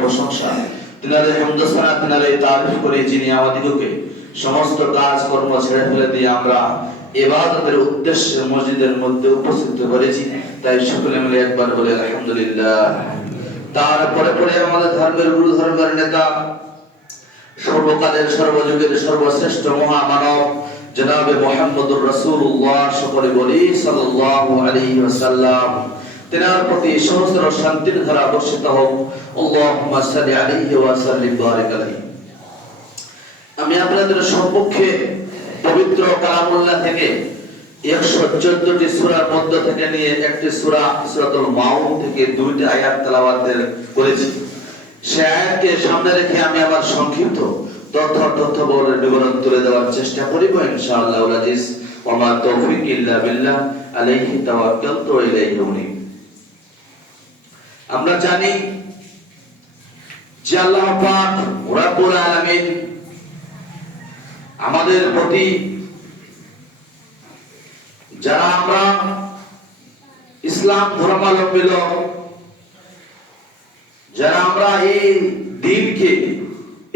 প্রশংসা, তিনারে হামদ সানা, তিনারে তারিফ করে যিনি আমাদিগকে সমস্ত কাজ কর্ম ছেড়ে ফেলে দিয়ে আমরা ইবাদতের উদ্দেশ্যে মসজিদের মধ্যে উপস্থিত করেছি। তাই সকলে মিলে একবার বলে আলহামদুলিল্লাহ। তারপরে পরে আমাদের ধর্মের গুরু, ধর্মের নেতা, সর্বকালের সর্বযুগের সর্বশ্রেষ্ঠ মহামানব জনাবে মুহাম্মদুর রাসূলুল্লাহ, সকলে বলি সাল্লাল্লাহু আলাইহি ওয়াসাল্লাম। তেনার প্রতি সহস্র শান্তির ধারা বর্ষিত হোক। আল্লাহুম্মা সাল্লি আলাইহি ওয়া সাল্লিম বারিক আলাইহি। আমি আপনাদের সম্মুখে পবিত্র কালামুল্লাহ থেকে 114টি সূরার মধ্য থেকে নিয়ে একটি সূরা সূরাতুল মাউন থেকে 2টি আয়াত তেলাওয়াত করেছি। সেই আয়াতকে সামনে রেখে আমি আবার সংক্ষিপ্ত তথ্যবহুল বিবরণ তুলে দেওয়ার চেষ্টা করিব ইনশাআল্লাহ আজিজ। ওয়া মা তৌফিক ইল্লা বিল্লাহ, আলাইহি তাওয়াক্কালতু ওয়া ইলাইহি উনীব। আমরা জানি যে আল্লাহ পাক রব্বুল আলামিন আমাদের প্রতি, যারা আমরা ইসলাম ধর্মাবলম্বী লোক, যারা আমরা এই দ্বীনকে,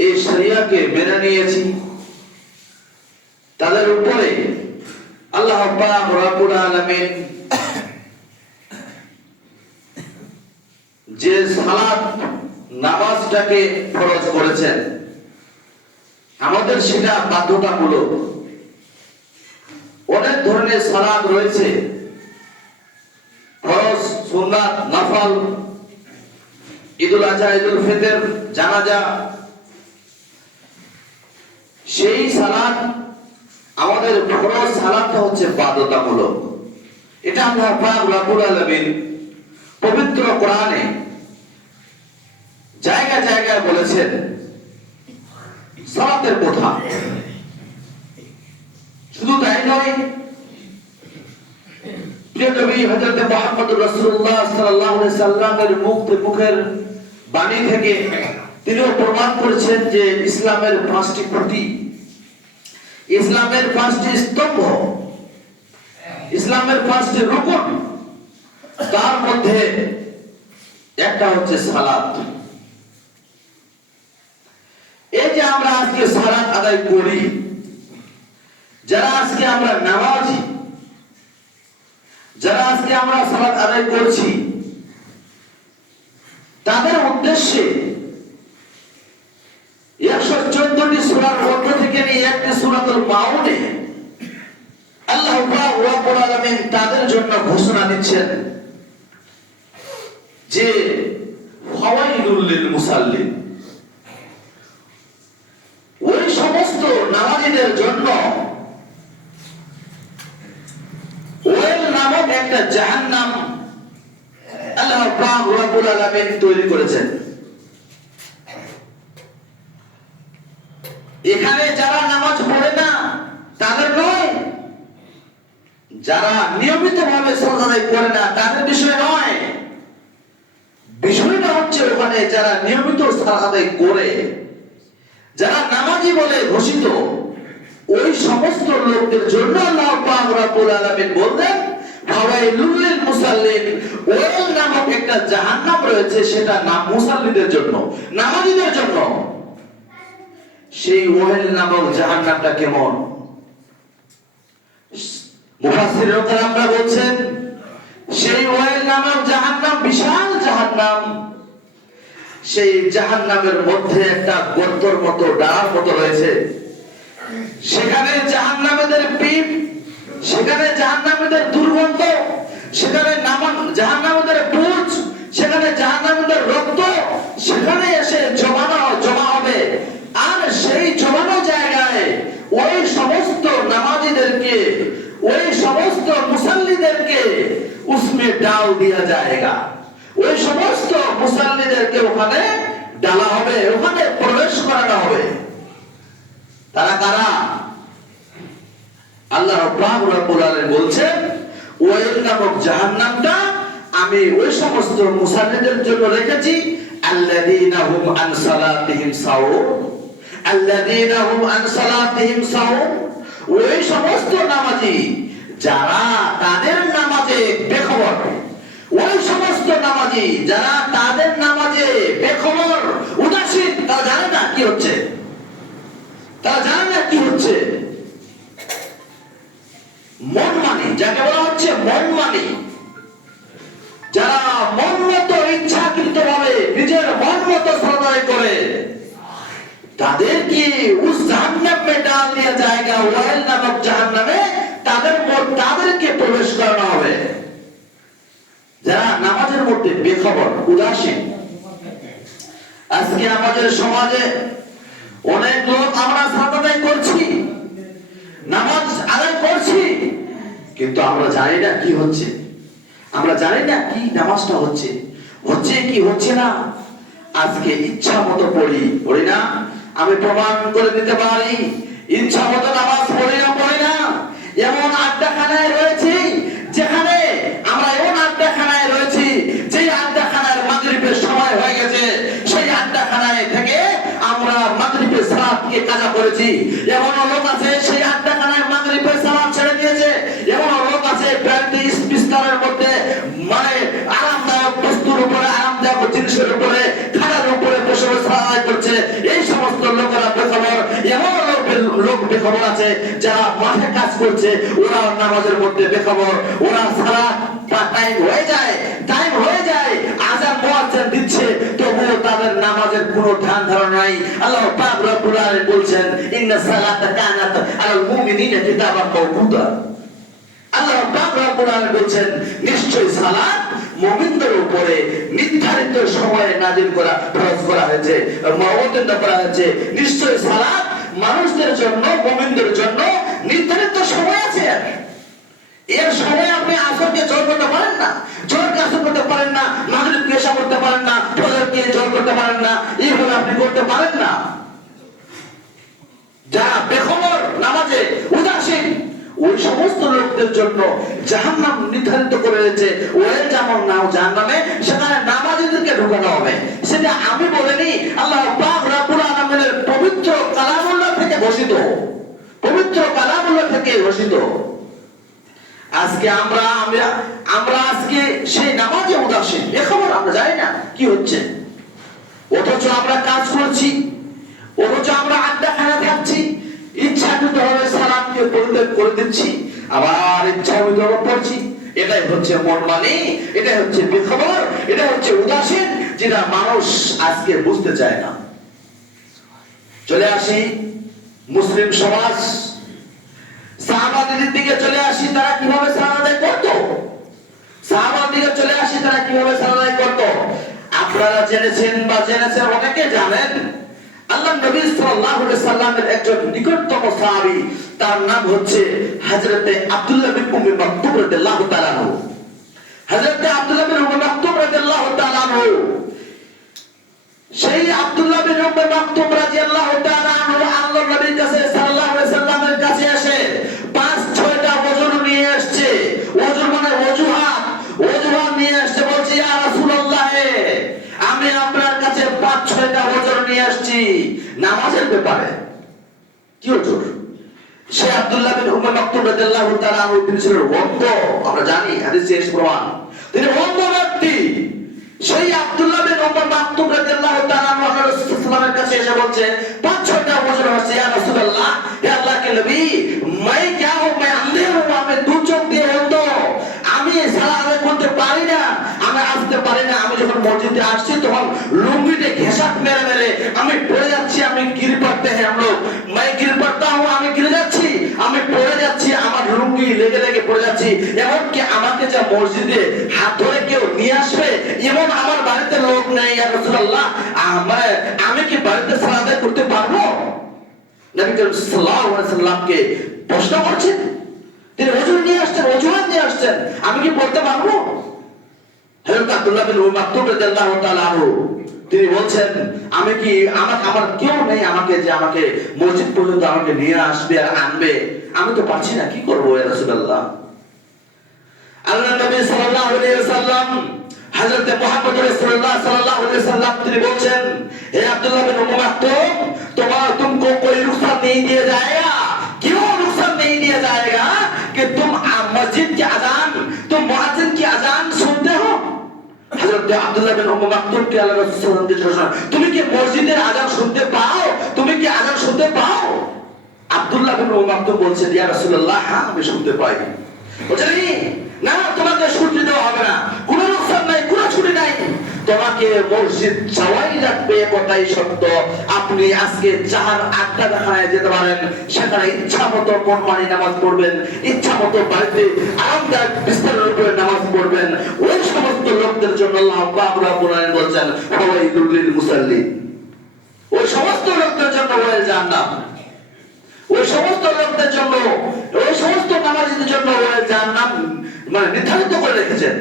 এই শরিয়াকে মেনে নিয়েছি, তাদের উপরে আল্লাহ পাক রব্বুল আলামিন যে সালাত নামাজটাকে ফরজ করেছেন, আমাদের সেটা বাধ্যতামূলক। অনেক ধরনের সালাত রয়েছে, ফরজ, সুন্নাত, নফল, ঈদুল আজহা, ঈদুল ফিতর, জানাজা। সেই সালাত, আমাদের ফরজ সালাতটা হচ্ছে বাধ্যতামূলক। এটা আল্লাহ পাক রব্বুল আলামিন পবিত্র কোরআনে জায়গায় জায়গায় বলেছেন সালাতের কথা। শুধু তাই নয়, প্রিয় নবী হযরত মুহাম্মদুর রাসূলুল্লাহ সাল্লাল্লাহু আলাইহি সাল্লামের মুখের বাণী থেকে তিনিও প্রমাণ করেছেন যে ইসলামের 5টি খুঁটি, ইসলামের 5টি স্তম্ভ, ইসলামের 5টি রুকন, তার মধ্যে একটা হচ্ছে সালাত। এই যে আমরা আজকে সালাত আদায় করি, যারা আজকে আমরা নামাজি, যারা আজকে আমরা সালাত আদায় করছি, তাদের উদ্দেশ্যে 114টি সূরার মধ্য থেকে নিয়ে একটি সূরাতুল মাউনে আল্লাহ পাক রব্বুল আলামিন তাদের জন্য ঘোষণা দিচ্ছেন যে ফাওয়াইলুল লিল মুসাল্লিন, ওই সমস্ত নামাজীদের জন্য ওয়াইল নামক একটা জাহান্নাম আল্লাহ পাক রব্বুল আলামিন তৈরি করেছেন। এখানে যারা নামাজ পড়ে না তাদের নয়, যারা নিয়মিতভাবে সালাত আদায় করে না তাদের বিষয় নয়। বিষয়টা হচ্ছে ওখানে যারা নিয়মিত সালাত আদায় করে, যারা নামাজি বলে ঘোষিত, ওই সমস্ত লোকদের জন্য আল্লাহ পাক রব্বুল আলামিন বলেন ফাওয়াইলুল লিল মুসাল্লিন, ওয়াইল নামক একটা জাহান্নাম রয়েছে, সেটা মুসাল্লিদের জন্য, নামাজীদের জন্য। সেই ওয়াইল নামক জাহান্নামটা কেমন? মুফাসসিরুন কেরামরা বলছেন সেই ওয়াইল নামক জাহান্নাম বিশাল জাহান্নাম। সেই জাহান্নামের মধ্যে একটা গর্তের মতো, ডালার মতো রয়েছে। সেখানে জাহান্নামীদের পিঠ, সেখানে জাহান্নামীদের দুর্গন্ধ, সেখানে জাহান্নামীদের পুঁজ, সেখানে জাহান্নামীদের রক্ত সেখানে এসে জমা হবে। আর সেই জমানো জায়গায় ওই সমস্ত নামাজীদেরকে, ওই সমস্ত মুসাল্লিদেরকে উসমে ডাল দেয়া যায়গা। ওই সমস্ত মুসাল্লিদেরকে ওখানে ডালা হবে, ওখানে প্রবেশ করানো হবে। তারা কারা? আল্লাহ পাক রব্বুল আলামিন বলছেন ওয়াইল নামক জাহান্নামটা আমি ওই সমস্ত মুসাল্লিদের জন্য রেখেছি আল্লাযীনা হুম আন সালাতিহিম সাউম, আল্লাযীনা হুম আন সালাতিহিম সাউম, ওই সমস্ত নামাজি যারা তাদের নামাজে বেখবর, ওই সমস্ত নামাজি যারা তাদের নামাজে বেখবর, তারা জানে না কি হচ্ছে। মন মানি, যাকে বলা হচ্ছে মন মানি, যারা মন মতো ইচ্ছাকৃত ভাবে নিজের মন মতো সালাত করে, তাদেরকে উস জাহান্নাম মে ডাল দিয়া জায়গা, ওয়াইল নামক জাহান্নামে তাদেরকে প্রবেশ করানো হবে। যারা নামাজের মধ্যে বেখবর, উদাসীন। আজকে আমাদের সমাজে অনেক লোক আমরা সালাত আদায় করছি, নামাজ আদায় করছি, কিন্তু আমরা জানি না কি হচ্ছে, আমরা জানি না কি নামাজটা হচ্ছে, হচ্ছে কি হচ্ছে না। আজকে ইচ্ছা মতো পড়ি না, আমি প্রমাণ করে দিতে পারি ইচ্ছা মতো নামাজ পড়ি না। এমন আড্ডাখানায় রয়েছি যেখানে আমরা, এমন আড্ডাখানায় রয়েছি যে আড্ডাখানার মাগরিবের সময় হয়ে গেছে, সেই আড্ডাখানায় থেকে আমরা মাগরিবের সালাতকে কাজা করেছি। এমন লোক আছে সেই আড্ডাখানায় মাগরিবের সালাত ছেড়ে দিয়েছে। এমন লোক আছে বিস্তারের মধ্যে, মানে আরামদায়ক বস্তুর উপরে, আরামদায়ক জিনিসের উপরে, খাড়ার উপরে বসে সালাত করছে। এই সমস্ত লোকেরা বেখবর। এমন লোক বেখবর আছে যারা মাঠে কাজ করছে, ওরা নামাজের মধ্যে বেখবর। ওরা সালাত টাইম হয়ে যায়, আযান মুয়াজ্জিন দিচ্ছে, তবুও তাদের নামাজের কোনো ধ্যান ধারণা নাই। আল্লাহ পাক রব্বুল আলামিন বলছেন, ইন্না সালাতা কানাত আলাল মুমিনিনা কিতাবান মাওকুতা। আল্লাহ পাক রব্বুল আলামিন বলছেন, নিশ্চয়ই সালাত মুমিনদের উপরে নির্ধারিত সময়ে নাযিল করা, ফরজ করা হয়েছে, মওকুত করা হয়েছে। নিশ্চয়ই সালাত মানুষদের জন্য, মুমিনদের জন্য নির্ধারিত সময় আছে। এর সময় আপনি আসরকে জোর করতে পারেন না, জোরকে আসর করতে পারেন না, মাগরিবকে এশা করতে পারেন না, ফজরকে জোর করতে পারেন না, এইভাবে আপনি করতে পারেন না। যারা বেখবর, নামাজে উদাসীন, ওই সমস্ত লোকদের জন্য জাহান্নাম নির্ধারিত করে রয়েছে। ওই যেমন নাও জাহান্নামে, সেখানে নামাজীদেরকে ঢোকানো হবে। সেটা আমি বলিনি, আল্লাহ পাক রব্বুল আলামিনের পবিত্র কালামুল্লাহ থেকে ঘোষিত, পবিত্র কালামুল্লাহ থেকে ঘোষিত। আজকে আমরা আজকে সেই নামাজে উদাসীন, বেখবর, আমরা জানি না কি হচ্ছে। অথচ আমরা কাজ করছি, অথচ আমরা আড্ডাখানা থাকছি, ইচ্ছাকৃত ভাবে সালাতকে পরিত্যাগ করে দিচ্ছি, আবার ইচ্ছাকৃত ভাবে পড়ছি। এটাই হচ্ছে মন মানি, এটাই হচ্ছে বেখবর, এটা হচ্ছে উদাসীন, যেটা মানুষ আজকে বুঝতে চায় না। চলে আসি মুসলিম সমাজ, সাহাবাদের দিকে চলে আসি, তারা কিভাবে সালাত আদায় করত। সাহাবাদের দিকে চলে আসি, তারা কিভাবে সালাত আদায় করত। আপনারা জেনেছেন বা জেনেছেন, অনেকে জানেন, আল্লাহ নবী সাল্লাল্লাহু আলাইহি সাল্লামের একজন নিকটতম সাহাবী, তার নাম হচ্ছে হযরতে আব্দুল্লাহ বিন উম্মে মাকতুম রাদিয়াল্লাহু তাআলা আনহু। হযরতে আব্দুল্লাহ বিন উম্মে মাকতুম রাদিয়াল্লাহু তাআলা আনহু, সেই আব্দুল্লাহ বিন উম্মে মাকতুম রাদিয়াল্লাহু তাআলা আনহু আল্লাহর নবীর কাছে সাল্লাল্লাহু আলাইহি সাল্লামের কাছে এসে 5-6টা ওযর নিয়ে আসছে। ওযর মানে ওযুহাত নিয়ে আসছে। বলছে, ইয়া রাসূলুল্লাহ, আমি আপনার কাছে 5-6টা ওযর নিয়ে আসছি নামাজের ব্যাপারে। কি ওযর? সে আব্দুল্লাহ বিন উম্মে মাকতুম রাদিয়াল্লাহু তাআলা আনহু, তিনি ছিলেন অন্ধ। আমরা জানি, হাদিসে এসে প্রমাণ, তিনি অন্ধ ব্যক্তি। সেই আব্দুল্লাহ বিন উম্মে মাকতুম রাদিয়াল্লাহু তাআলা আনহু রাসূলুল্লাহ সাল্লাল্লাহু আলাইহি ওয়াসাল্লামের কাছে এসে বলছে, 5-6টা ওযর হচ্ছে। ইয়া রাসূলুল্লাহ, হে আল্লাহর নবী, मैं क्या हूं, मैं अंधे हूं, আমি দুচোখ দিয়ে অন্ধ, আমি সালাত আদায় করতে পারি না, আমি আসতে পারি না। আমি যখন মসজিদে আসছি, তখন লুঙ্গিতে ঘেঁষাট মেরে মেরে আমি পড়ে যাচ্ছি। আমি गिर पड़ते हैं हम लोग, मैं गिर पड़ता हूं, আমি गिर যাচ্ছি, আমি পড়ে যাচ্ছি, আমার লুঙ্গি লেগে লেগে পড়ে যাচ্ছি। এমন কি আমাকে যে মসজিদে হাত ধরে কেউ নিয়ে আসবে, এমন আমার বাড়িতে লোক নেই। ইয়া রাসূলুল্লাহ, আমি কি বাড়িতে সালাত আদায় করতে পারবো? নবী করিম সাল্লাল্লাহু আলাইহি ওয়াসাল্লামকে প্রশ্ন করছেন, তিনি ওযর নিয়ে আসছেন, ওযুহাত নিয়ে আসছেন, আমি কি পড়তে পারবো? হযরত আব্দুল্লাহ বিন উম্মে মাকতুম রাদিয়াল্লাহু তাআলা আনহু, তিনি বলছেন, আমি কি আমার কেউ নেই আমাকে মসজিদ পর্যন্ত আমাকে নিয়ে আসবে আর আনবে, আমি তো পারছি না, কি করবো ইয়া রাসূলুল্লাহ? আল্লাহর নবী সাল্লাল্লাহু আলাইহি ওয়াসাল্লাম, হযরত মুহাম্মদ রাসূলুল্লাহ সাল্লাল্লাহু আলাইহি ওয়াসাল্লাম, তিনি বলছেন, হে আব্দুল্লাহ বিন উম্মে মাকতুম, तुमको कोई रुखसत नहीं दिया जाएगा। क्यों रुखसत नहीं दिया जाएगा? कि तुम मस्जिद की अजान, तुम मुअज्जिन की अजान सुनते हो। हजरत আব্দুল্লাহ বিন উম্মে মাকতুম কে আল্লাহ রাসূল সাল্লাল্লাহু আলাইহি ওয়াসাল্লাম, তুমি কি মসজিদের আজান শুনতে পাও? তুমি কি আজান শুনতে পাও? আব্দুল্লাহ বিন উমর মাকতুম বলছে, ইয়া রাসূলুল্লাহ, হ্যাঁ আমি শুনতে পাই। বলছেন না, তোমাকে ছুটি দেওয়া হবে না, কোনো রুখসাত নাই, কোনো ছুটি নাই, তোমাকে মসজিদ যাওয়াই লাগবে, কথাই সত্য। আপনি আজকে চার আটটা দেখায় যেতে পারেন, সেখানে ইচ্ছা মতো কোরবানি নামাজ পড়বেন, ইচ্ছা মতো বাড়িতে আরামদায়ক বিস্তারের উপরে নামাজ পড়বেন। ওই সমস্ত লোকদের জন্য আল্লাহ পাক রব্বুল আলামিন বলছেন, ফাওয়াইলুল লিল মুসাল্লিন। ওই সমস্ত লোকদের জন্য ওয়াইল জাহান্নাম, ওই সমস্ত লোকদের জন্য, ওই সমস্ত নামাজীদের জন্য ওয়াইল জাহান্নাম মানে নির্ধারিত করে রেখেছেন।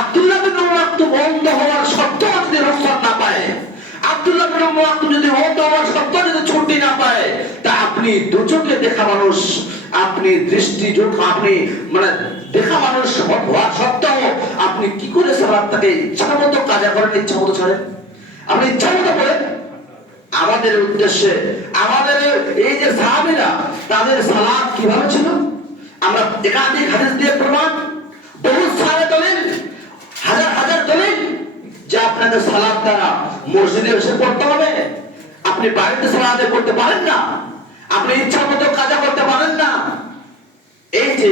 আব্দুল্লাহ বিন উমর মাকতুম অন্ধ হওয়ার সত্ত্বেও যদি রুখসাত না পায়, আব্দুল্লাহ বিন উমর মাকতুম যদি অন্ধ হওয়ার সত্ত্বেও যদি ছুটি না পায়, তা আপনি দুচোখে দেখা মানুষ, আপনি দৃষ্টিযোগ, আপনি মানে দেখা মানুষ হওয়া সত্ত্বেও আপনি কি করে সালাতটাকে ইচ্ছা মতো কাজা করেন, ইচ্ছা মতো ছাড়েন, আপনি ইচ্ছা মতো করেন? আমাদের উদ্দেশ্যে, আমাদের এই যে সাহাবীরা, তাদের সালাত কিভাবে ছিল আমরা একাধিক হাদিস দিয়ে প্রমাণ, বহু সাহাবা দলিল, হাজার হাজার দলিল, যে আপনাদের সালাত দ্বারা মসজিদে এসে পড়তে হবে, আপনি বাড়িতে সালাত করতে পারেন না, আপনি ইচ্ছা মতো কাজা করতে পারেন না। এই যে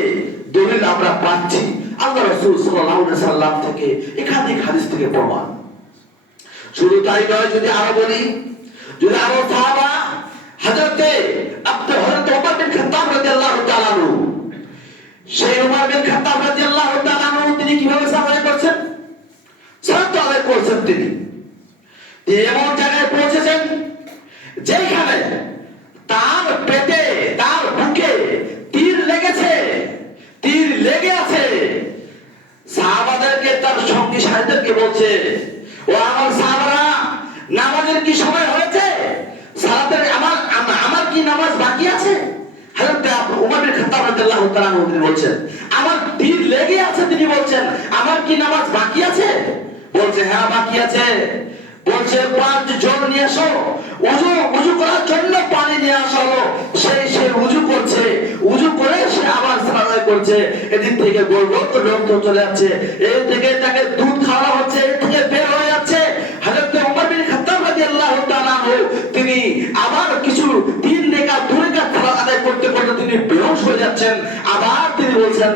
দলিল আমরা পাচ্ছি আল্লাহ রাসূল সাল্লাল্লাহু আলাইহি সাল্লাম থেকে, একাধিক হাদিস থেকে প্রমাণ। শুধু তাই নয়, যদি আরো বলি, যদি আরো সাহাবা, হযরতে ওমর বিন খাত্তাব রাদিয়াল্লাহু তাআলা আনহু, সেই ওমর বিন খাত্তাব রাদিয়াল্লাহু তাআলা আনহু তিনি কিভাবে সালাত করছেন? সালাত আদায় করছেন তিনি এমন জায়গায় পৌঁছেছেন যেখানে তার পেটে, তার বুকে তীর লেগেছে, তীর লেগে আছে। সাহাবাদেরকে, তার সঙ্গী সাথীদেরকে বলছে, ও আমার সাহাবারা, নামাজের কি সময় হয়েছে? সালাতের আমার কি নামাজ বাকি আছে? হযরত ওমর বিন খাত্তাব রাদিয়াল্লাহু তাআলা আনহু তিনি বলছেন, আমার তীর লেগে আছে, তিনি বলছেন আমার কি নামাজ বাকি আছে? বলছে হ্যাঁ বাকি আছে। বলছে 5 জল নিয়ে আসো, ওযু করার জন্য পানি নিয়ে আসা হলো। সে ওযু করছে, ওযু করে সে আবার সালাত করছে। এদিক থেকে গোলগোল রক্ত চলে যাচ্ছে, এই থেকে তাকে দুধ খাওয়া হচ্ছে, এই থেকে বের হয়ে যাচ্ছে। হযরত ওমর বিন খাত্তাব রাদিয়াল্লাহু তাআলা আনহু তিনি আবার কিছু 3 রেকাত 2 রেকাত সালাত আদায় করতে করতে তিনি বেহুশ হয়ে যাচ্ছেন। আবার তিনি বলছেন,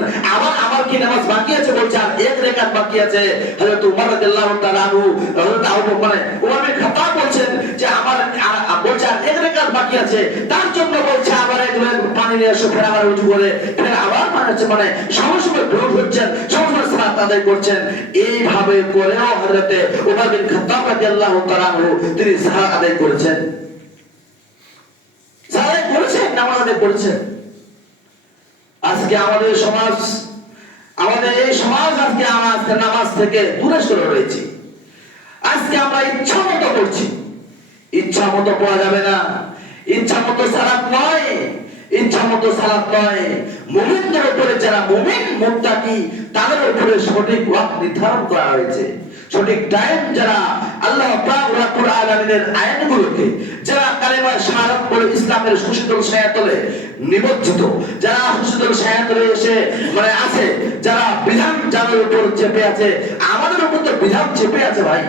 আমার কি নামাজ বাকি আছে? বলছে আর 1 রেকাত বাকি আছে। হযরত ওমর রাদিয়াল্লাহু তাআলা আনহু, হযরত ওমর বিন খাত্তাব বলছেন যে বলছে আর 1 রেকাত বাকি আছে, তার জন্য বলছে আবার 1 গ্লাস পানি নিয়ে এসে ফের আবার ওযু করে ফের আবার মানে সময় বেহুশ হচ্ছেন, সময় সালাত আদায় করছেন। এইভাবে করেও হযরত ওমর বিন খাত্তাব রাদিয়াল্লাহু তাআলা আনহু তিনি সালাত আদায় করেছেন, সালাত করেছেন, নামাজ আদায় করেছেন। আজকে আমাদের সমাজ, আমাদের এই সমাজ আজকে আমাদের নামাজ থেকে দূরে সরে রয়েছে। আজকে আমরা ইচ্ছা মতো করছি, ইচ্ছা মতো পড়া যাবে না, ইচ্ছা মতো সালাত নয়, ইচ্ছা মতো সালাত নয়। মুমিনদের উপরে, যারা মুমিন মুত্তাকি, তাদের উপরে সঠিক ওয়াক্ত নির্ধারণ করা হয়েছে, সঠিক টাইম। যারা আল্লাহ পাক রব্বুল আলামিনের আইনগুলোকে, যারা কালেমা শাহাদাত বলে ইসলামের সুশীতল ছায়াতলে নিমজ্জিত, যারা সুশীতল ছায়াতলে এসে মানে আছে, যারা বিধান যাদের উপর চেপে আছে, আমাদের উপর তো বিধান চেপে আছে ভাই,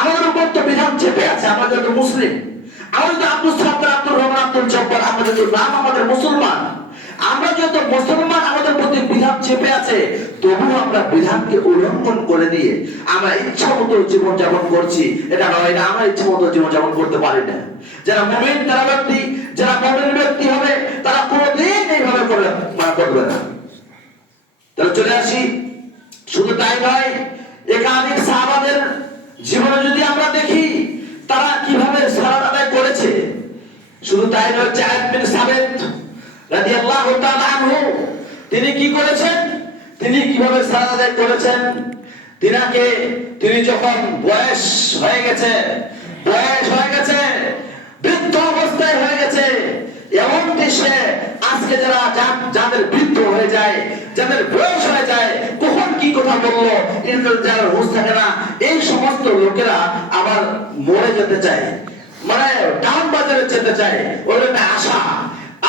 আমাদের উপর তো বিধান চেপে আছে। আমরা যত মুসলিম, আমাদের তো আব্দুল সাত্তার, আব্দুর রহমান, আব্দুল জব্বার, আমাদের তো নাম আমাদের মুসলমান, আমরা যত মুসলমান, আমাদের প্রতি বিধান চেপে আছে, তবুও আমরা বিধানকে উল্লঙ্ঘন করে দিয়ে আমরা ইচ্ছা মতো জীবন যাপন করছি। এটা নয়, এটা আমরা ইচ্ছা মতো জীবন যাপন করতে পারি না। যারা মুমিন, তারা ব্যক্তি, যারা মুমিন ব্যক্তি হবে, তারা কোনোদিন এইভাবে করবে না। তাহলে চলে আসি, শুধু তাই নয়, একাধিক সাহাবাদের জীবনে যদি আমরা দেখি তারা কিভাবে সালাত আদায় করেছে। শুধু তাই নয়, যায়েদ বিন সাবিত রাদিয়াল্লাহু তাআলা আনহু তিনি কি করেছেন, তিনি কিভাবে সালাত আদায় করেছেন। তিনি যখন বয়স হয়ে গেছে, বৃদ্ধ অবস্থায় হয়ে গেছে, এমনকি সে আজকে যাদের বৃদ্ধ হয়ে যায়, যাদের বয়স হয়ে যায়, কখন কি কথা বললো এদের যারা হুঁশ থাকে না, এই সমস্ত লোকেরা আবার মরে যেতে চায়, মানে টাউন বাজারে যেতে চায়, ওদের আশা।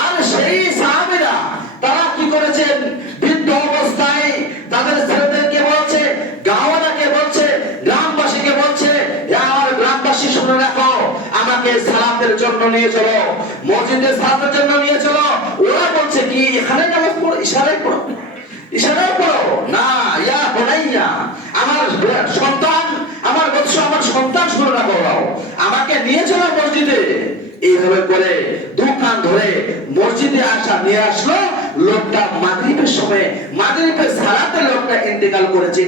আর সেই সাহাবীরা তারা কি করেছেন, বৃদ্ধ অবস্থায় তাদের ছেলেদেরকে বলছে, গাওয়ালাকে বলছে, গ্রামবাসীকে বলছে, আমার গ্রামবাসী শুনে রাখো, আমরা আমাকে সালাতের জন্য নিয়ে চলো, মসজিদে সালাতের জন্য নিয়ে চলো। ওরা বলছে কি এখানে নামাজ পড়ো, ইশারায় পড়ো, ইশারায় পড়ো না, ইয়া বোনাইয়া, আমার সন্তান, আমার বৎস, আমার সন্তান শুরু না করাও, আমাকে নিয়ে চলো মসজিদে। এইভাবে করে দোকান ধরে মসজিদে নিয়ে আসলো। লোকটা মাগরিবের সময়, মাগরিবের সালাতে লোকটা ইন্তেকাল করেছে।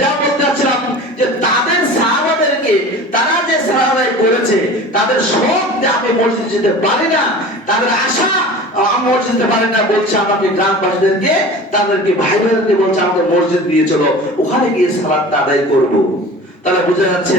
যা বলতে চাচ্ছিলাম যে তাদের সাহাবাদেরকে, তারা যে সালাত করেছে, তাদের শখ যে আমি মসজিদে যেতে পারি না, তাদের আশা আমি মসজিদে যেতে পারি না, বলছে আমাকে গ্রামবাসীদেরকে, তাদেরকে ভাই বোনদেরকে বলছে আমাকে মসজিদ নিয়ে চলো, ওখানে গিয়ে সালাতটা আদায় করবো। তাহলে বোঝা যাচ্ছে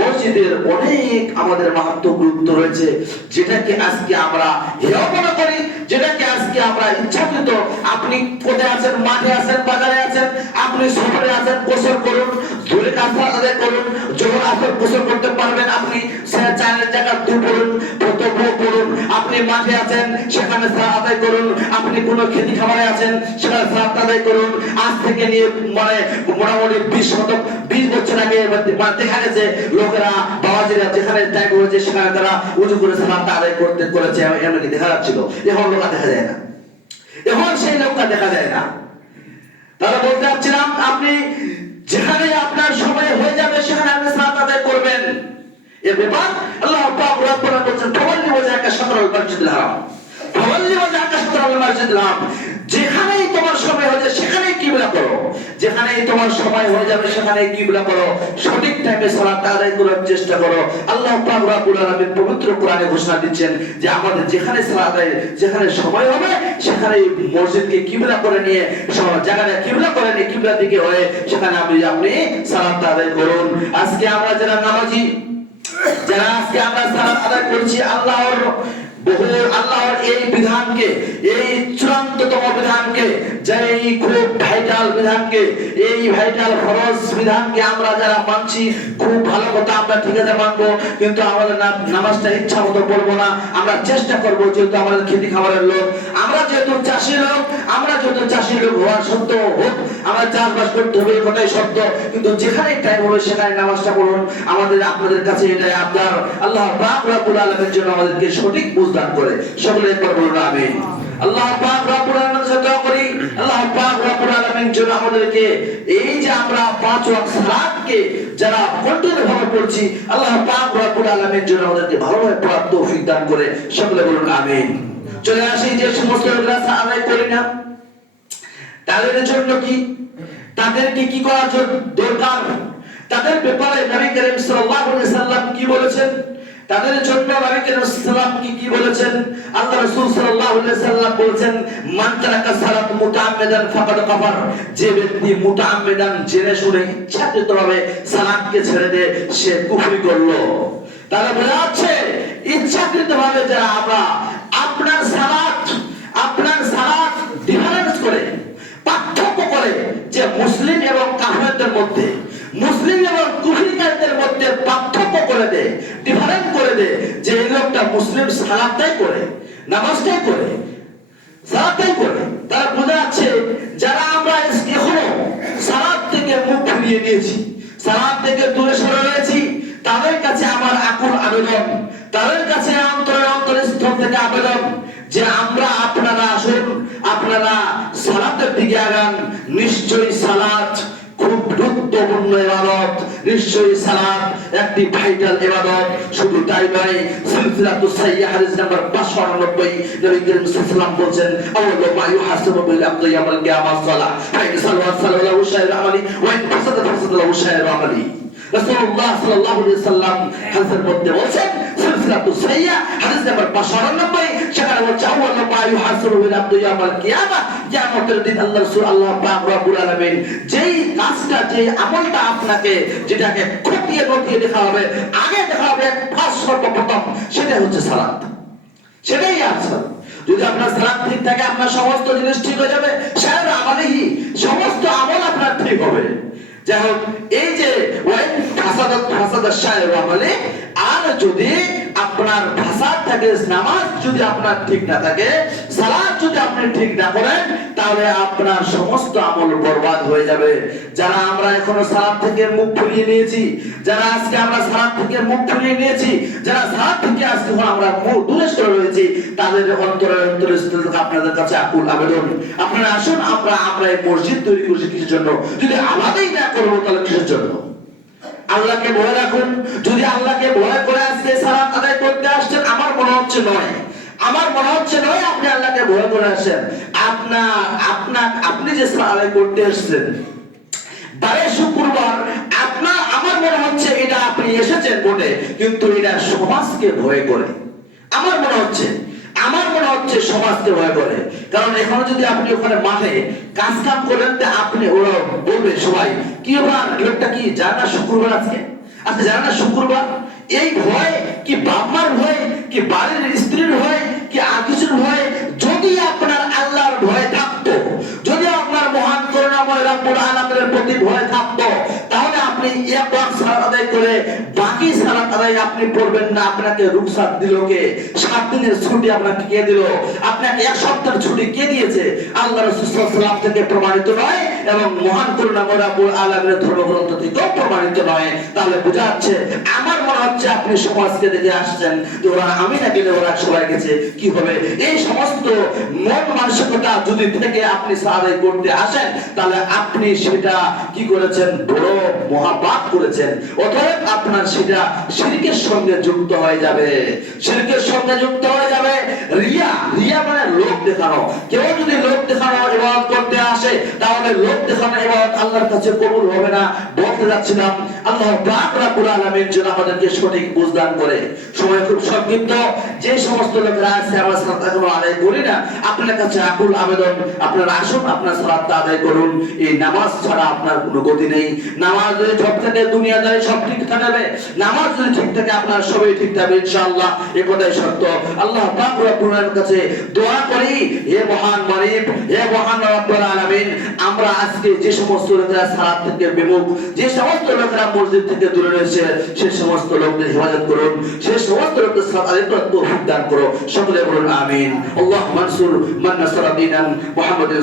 মসজিদের অনেক আমাদের মাহাত্ম্য গুরুত্ব রয়েছে, যেটাকে আজকে আমরা হেয় মনে করি, যেটাকে আজকে আমরা ইচ্ছাকৃত। আপনি কোথায় আছেন, মাঠে আছেন, বাজারে আছেন, আপনি সফরে আছেন, গোসল করুন, ধরে কাজটা আদায় করুন। যখন আসর গোসল করতে পারবেন আপনি চায়ের জায়গা দু পড়ুন, প্রথম পড়ুন। আপনি মাঠে আছেন, সেখানে সালাত আদায় করুন। আপনি কোনো খেতি খামারে আছেন, সেখানে সালাত আদায় করুন। আজ থেকে নিয়ে মানে মোটামুটি 20 বছর আগে দেখা গেছে লোকেরা, বাবাজিরা যেখানে টাইম হয়েছে সেখানে তারা উজু করে সালাতটা আদায় করেছে, এমনকি দেখা যাচ্ছিল। এখন লোক দেখা যায় না, এখন সেই লোকটা দেখা যায় না। তারা বলতে চাচ্ছিলাম, আপনি যেখানে আপনার সময় হয়ে যাবে সেখানে আপনি সালাত আদায় করবেন। এ ব্যাপার আল্লাহ পাক রব্বুল আলামিন বলেন, ফাওয়াল্লি ওয়াজহাকা শাতরাল মাসজিদিল হারাম, ফাওয়াল্লি ওয়াজহাকা শাতরাল মাসজিদিল হারাম। যেখানেই তোমার সময় হয়ে যাবে সেখানেই কিবলা করো, যেখানেই তোমার সময় হয়ে যাবে সেখানেই কিবলা করো, সঠিক টাইমে সালাত আদায় করার চেষ্টা করো। আল্লাহ পাক রব্বুল আলামিন পবিত্র কোরআনে ঘোষণা দিচ্ছেন যে আমাদের যেখানে সালাত আদায়, যেখানে সময় হবে সেখানেই মসজিদকে কিবলা করে নিয়ে, জায়গাটা কিবলা করে নিয়ে কিবলার দিকে হয়ে সেখানে আপনি সালাত আদায় করুন। আজকে আমরা যারা নামাজি, যারা আজকে আমরা সালাত আদায় করছি, আল্লাহর এই বিধানকে, এই চূড়ান্ততম বিধানকে, যে এই খুব ভাইটাল বিধানকে, এই ভাইটাল ফরজ বিধানকে আমরা যারা মানছি, খুব ভালো কথা, আমরা ঠিক আছে মানবো, কিন্তু আমাদের নামাজটা ইচ্ছা মতো পড়বো না। আমরা চেষ্টা করবো, যেহেতু আমাদের খেতি খাবারের লোক, আমরা যেহেতু চাষি লোক, আমরা যেহেতু চাষি লোক হওয়ার সত্ত্বেও হোক, আমরা চাষবাস করতে হবে, এই কথাই সত্য। কিন্তু যেখানে টাইম হবে সেখানে নামাজটা পড়ুন। আমাদের আপনাদের কাছে এটাই আবদার, আল্লাহ পাক রব্বুল আলামিন যেন আমাদেরকে সঠিক বুঝদান করে। সকলে একবার বলুন আমিন। আল্লাহ পাক রব্বুল আলামিনের কাছে দোয়া করি, আল্লাহ পাক রব্বুল আলামিন যেন আমাদেরকে এই যে আমরা 5 ওয়াক্ত সালাতকে যারা কন্টিনিউ ভাবে পড়ছি, আল্লাহ পাক রব্বুল আলামিন যেন আমাদেরকে ভালোভাবে পড়ার তৌফিক দান করে। সকলে বলুন আমিন। চলে আসি যে সমস্ত লোকরা আদায় করি না, তাদের জন্য কি, তাদেরকে কি করা দরকার, তাদের ব্যাপারে নবী করিম সাল্লাল্লাহু আলাইহি ওয়াসাল্লাম কি বলেছেন, তাদের জন্য নবী করিম সাল্লাল্লাহু আলাইহি কি বলেছেন। আল্লাহ রাসূল সাল্লাল্লাহু আলাইহি ওয়াসাল্লাম বলেছেন, মান তারাকা সালাত মুতাআম্মিদান ফাকাদ কাফার, যে ব্যক্তি মুতাআম্মিদান জেনে শুনে ইচ্ছাকৃতভাবে সালাতকে ছেড়ে দেয় সে কুফরি করলো। তাহলে বোঝা যাচ্ছে ইচ্ছাকৃতভাবে যারা আমরা আপনার সালাত ডিফারেন্স করে, পার্থক্য করে, যে মুসলিম এবং কাফেরদের মধ্যে, মুসলিম এবং কুফরিকারদের মধ্যে পার্থক্য করে দেয়, ডিফারেন্স করে দেয়, যে এই লোকটা মুসলিম সালাতটাই করে, নামাজটাই করে, সালাতটাই করে। তারা বোঝা যাচ্ছে যারা আমরা এখনো সালাত থেকে মুখ ফিরিয়ে নিয়েছি, সালাত থেকে দূরে সরে রয়েছি, তাদের কাছে আমার আকুল আবেদন, তাদের কাছে অন্তরস্থল থেকে আবেদন যে আপনারা আসুন, আপনারা সালাতের দিকে আগান। নিশ্চয়ই সালাত খুব গুরুত্বপূর্ণ ইবাদত, নিশ্চয়ই সালাত একটি ভাইটাল ইবাদত। শুধু তাই নয়, সিলসিলাতুস সাহিহ হাদিস নাম্বার 599 নবী করিম সাল্লাল্লাহু আলাইহি ওয়াসাল্লাম বলেন, আউয়ালু মা ইউহাসাবু বিল আবদি ইয়াউমাল কিয়ামাহ সালাহ, ফাইন সাল্লাল্লাহু সাল্লাল্লাহু শাইরু আমালি ওয়া ইন ফাসাদা ফাসাদাল্লাহু শাইরু আমালি। রাসূলুল্লাহ সাল্লাল্লাহু আলাইহি ওয়াসাল্লাম হাদিসের মধ্যে বলেন, সিলসিলাতুস সাহিহ হাদিস নাম্বার 599, সেখানে বলছে আউয়ালু মা ইউহাসাবু বিল আবদি ইয়াউমাল কিয়ামাহ, কিয়ামতের দিন আল্লাহ পাক রব্বুল আলামিন যেই কাজটা, যে আমলটা আপনাকে, যেটাকে খতিয়ে দেখা হবে, আগে দেখা হবে সর্বপ্রথম, সেটা হচ্ছে সালাত, সেটাই আছে। যদি আপনার সালাত ঠিক থাকে, আপনার সমস্ত জিনিস ঠিক হয়ে যাবে, শায়ের আমালিহি, সমস্ত আমল আপনার ঠিক হবে। যাই হোক, এই যে ওয়াইন ফাসাদাত শায়ের আমালি, আর যদি আপনার ফাসাদ থাকে, নামাজ যদি আপনার ঠিক না থাকে, সালাত যদি আপনি ঠিক না করেন, তাহলে আপনার সমস্ত আমল বরবাদ হয়ে যাবে। যারা আমরা এখনো সালাত থেকে মুখ ফিরিয়ে নিয়েছি, যারা আজকে আমরা সালাত থেকে মুখ ফিরিয়ে নিয়েছি, যারা সালাত থেকে আজকে আমরা মুখ দূরে সরে রয়েছি, তাদের অন্তরের আপনাদের কাছে আকুল আবেদন, আপনারা আসুন আমরা এই মসজিদ তৈরি করছি কিসের জন্য? যদি আলাদাই না করবো তাহলে কিসের জন্য? আল্লাহকে ভয় রাখুন। যদি আল্লাহকে ভয় করে আজকে সালাত আদায় করতে আসছেন, আমার মনে হচ্ছে নয়, আপনি আল্লাহকে ভয় করে আসেন। আপনি যে সালাত আদায় করতে আসছেন বারে শুক্রবার, আমার মনে হচ্ছে এটা আপনি এসেছেন বটে, কিন্তু এটা সমাজকে ভয় করে। আমার মনে হচ্ছে সমাজকে ভয় করে। কারণ এখন যদি আপনি ওখানে মাঠে কাজ কাম করেন, আপনি ওরা বলবে সবাই, কি ব্যাপার, লোকটা কি জানে না শুক্রবার আজকে জানে না শুক্রবার? এই ভয় কি বাপমার ভয়, কি বাড়ির স্ত্রীর ভয়, কি আর কিছুর ভয়? যদি আপনার আল্লাহর ভয় থাকতো, যদি আপনার মহান করুণাময় রব্বুল আলামিনের প্রতি ভয় থাকতো, তাহলে আপনি এক ওয়াক্ত সালাত আদায় করে বাকি সালাত আদায় আপনি পড়বেন না। আপনাকে রুখসাত দিল কে? 7 দিনের ছুটি আপনাকে কে দিল? আপনাকে 1 সপ্তাহের ছুটি কে দিয়েছে? আল্লাহ রাসূল সাল্লাল্লাহু আলাইহি ওয়াসাল্লাম থেকে প্রমাণিত নয়, এবং মহান করুণাময় রব্বুল আলামিনের ধর্মগ্রন্থ থেকেও প্রমাণিত নয়। তাহলে বোঝা যাচ্ছে, আমার মনে হচ্ছে আপনি সমাজকে দেখে আসছেন যে ওরা আমি না গেলে ওরা সবাই গেছে, কি হবে? এই সমস্ত মন মানসিকতা যদি থেকে আপনি সালাত করতে আসেন, তাহলে আপনি সেটা কি করেছেন? বড় মহাপাপ করেছেন। অতএব আপনার সেটা শিরকের সঙ্গে যুক্ত হয়ে যাবে, রিয়া মানে লোক দেখানো। কেউ যদি লোক দেখানো ইবাদত করতে আসে, তাহলে লোক দেখানো ইবাদত আল্লাহর কাছে কবুল হবে না। বলতে যাচ্ছিলাম, আল্লাহ পাক রব্বুল আলামিন যেন আমাদেরকে সঠিক বুঝদান করে। সময় খুব সংক্ষিপ্ত। যে সমস্ত লোকেরা আছে আমরা সালাত এখনো আদায় করি না, আপনার কাছে আকুল আবেদন, আপনারা আসুন, আপনার সালাতটা আদায় করুন। এই নামাজ ছাড়া আপনার কোনো গতি নেই। নামাজ যদি ঠিক থাকে, দুনিয়াদারি সব ঠিক থাকবে। নামাজ যদি ঠিক থাকে, আপনার সবই ঠিক থাকবে ইনশাআল্লাহ। এই কথাই সত্য। আল্লাহ পাক রব্বুল আলামিনের কাছে দোয়া করি, হে মহান মালিক, হে মহান রব্বুল আলামিন, আমরা আজকে যে সমস্ত লোকেরা সালাত থেকে বিমুখ, যে সমস্ত লোকেরা মসজিদ থেকে দূরে রয়েছে, সে সমস্ত লোকদের হেফাজত করুন, সে সমস্ত লোকদের সালাত আদায় করার তৌফিক দান করো। সকলে বলুন আমিন। আল্লাহুম্মা আনসুর মান নাসারা দীনান মুহাম্মাদিন।